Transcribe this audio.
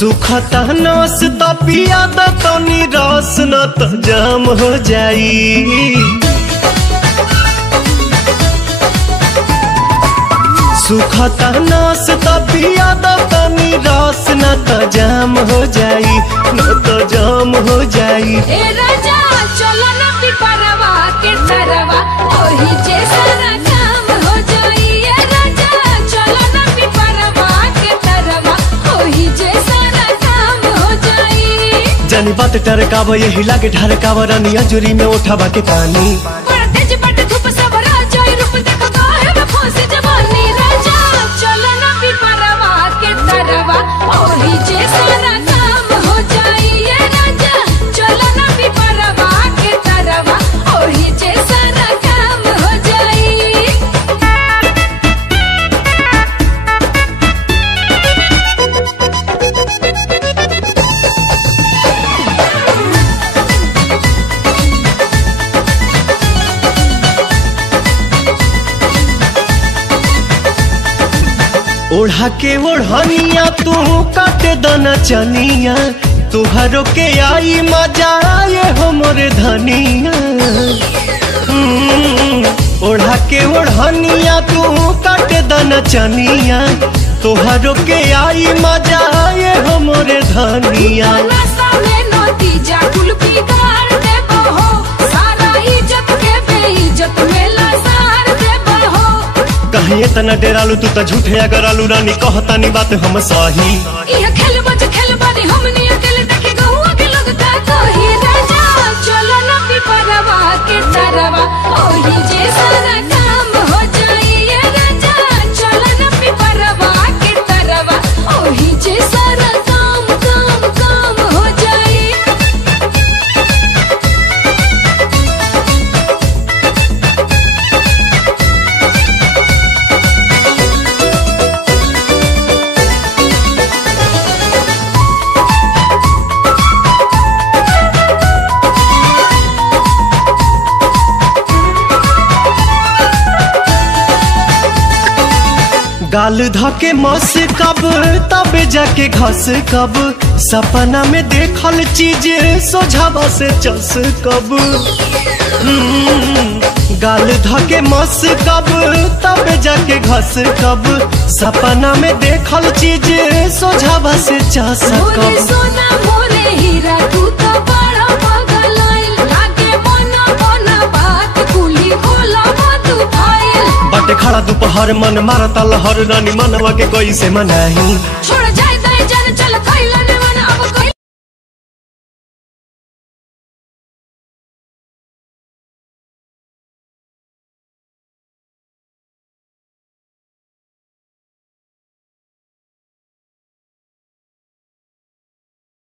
सुखता नस त पिया द तनी रस न त जाम हो जाई। सुखता नस त पिया द तनी रस न त जाम हो जाई, न त जाम हो जाई। ए राजा चलो ना पिपरवा के तरवा ओही जैसा ना काम हो जाई। ए राजा चलो ना पिपरवा के तरवा ओही जैसा ना काम हो जाई। जानी बात टरकावा यही लागे ढरकावा रानी अजूरी में उठावा के पानी। बड़ा तेज बट धूप सब राजा रूप देखो काहे में फंसी जवानी। राजा चलो ना पिपरवा के तरवा ओही जैसा ना काम हो जाई। ए राजा चलो ना पिपरवा के तरवा ओही जैसा ना काम हो जाई। ओढ़ा के ओढ़निया तू काटे दना चनिया, तुहरो के आई मजा आए हो मोरे धनिया। ओढ़ा के ओढ़निया तू काटे दना चनिया, तुहरो के आई मजा आए हो मोरे धनिया। नशा में नतीजा कुल बिगाड़ देबो हो, सारा इज्जत के बेइज्जत में लसार देबो हो। कहीं इतना डेरालू तू तो झूठे अगर आलू रानी कहतानी बात हम सही। यह खेल बज खेल बानी हमनी अकेले देखे गहुआ के लोग ता कही। राजा चलो ना पिपरवा के तरवा ओही जैसा ना काम हो जाई। ए राजा चलो ना पिपरवा के तरवा ओही जैसा ना काम काम काम हो जाई। गाल धके मस कब तबे जाके घस कब, सपना में देखल चीज सोझावा से चस कब। गाल धके मस कब तबे जाके घस कब, सपना में देखल चीज सोझावा से चस मोरे कब। सोना मोरे हीरा तू तो बड़ा पगलाइल, लागे बना बना बात कुली खोला तू फाइल। बटे खड़ा दोपहर मन मारता लहर रानी मनवा के कोई से मनाही। छोड़